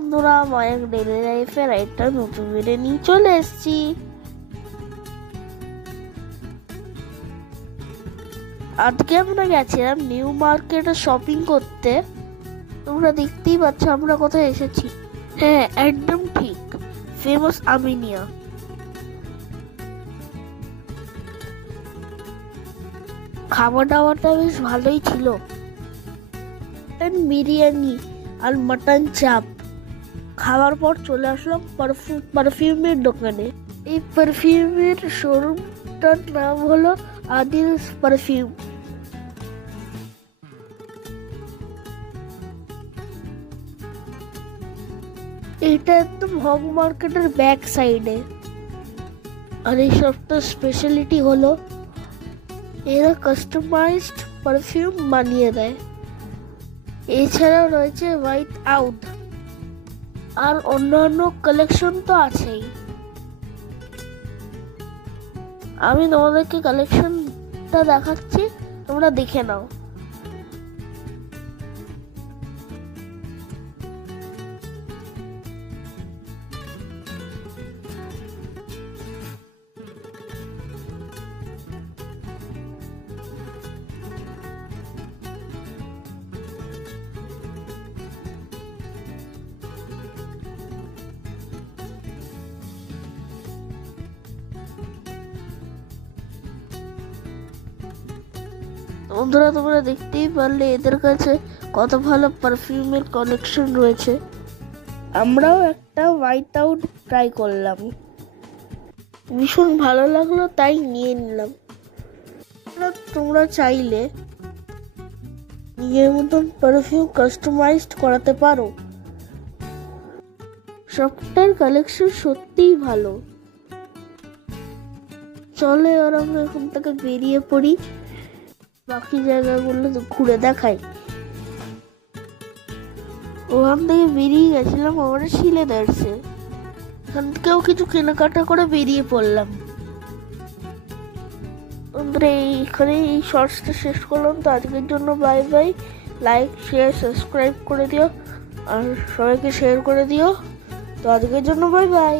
বন্ধুরা, মায়াক ডেইলি লাইফের একটা নতুন ভিডিও নিয়ে চলে এসেছি। আজকে আমরা গেছিলাম নিউ মার্কেটে শপিং করতে। তোমরা দেখতেই পাচ্ছ আমরা কোথায় এসেছি। হ্যাঁ, একদম ঠিক, ফেমাস আমিনিয়া। খাবার দাবারটা বেশ ভালোই ছিল, বিরিয়ানি আর মাটন চাপ। খাওয়ার পর চলে আসলাম পারফিউমের দোকানে। এই পারফিউমের শোরুমটার নাম হলো আদিলস পারফিউম। এটা একদম হং মার্কেটের ব্যাক সাইডে। আর এই সবটার স্পেশালিটি হলো এরা কাস্টমাইজড পারফিউম বানিয়ে দেয়। এছাড়াও রয়েছে হোয়াইট আউট আর অন্যান্য কালেকশন তো আছেই। আমি তোমাদেরকে কালেকশনটা দেখাচ্ছি, তোমরা দেখে নাও। বন্ধুরা, তোমরা দেখতেই পারলে এদের কাছে কত ভালো পারফিউমের কালেকশন রয়েছে। আমরাও একটা হোয়াইট আউট ট্রাই করলাম, ভীষণ ভালো লাগলো, তাই নিয়ে নিলাম। তোমরা চাইলে নিজের মতন পারফিউম কাস্টমাইজড করাতে পারো। সবটার কালেকশন সত্যিই ভালো। চলো এবার আমরা এখান থেকে বেরিয়ে পড়ি, বাকি জায়গাগুলো তো ঘুরে দেখাই। ওখান থেকে বেরিয়ে গেছিলাম আমরা শিলেদার্সে। এখান থেকেও কিছু কেনাকাটা করে বেরিয়ে পড়লাম। এইখানে এই শর্টসটা শেষ করলাম। তো আজকের জন্য bye bye. Like, share, subscribe করে দিও আর সবাইকে শেয়ার করে দিও। তো আজকের জন্য বাই বাই।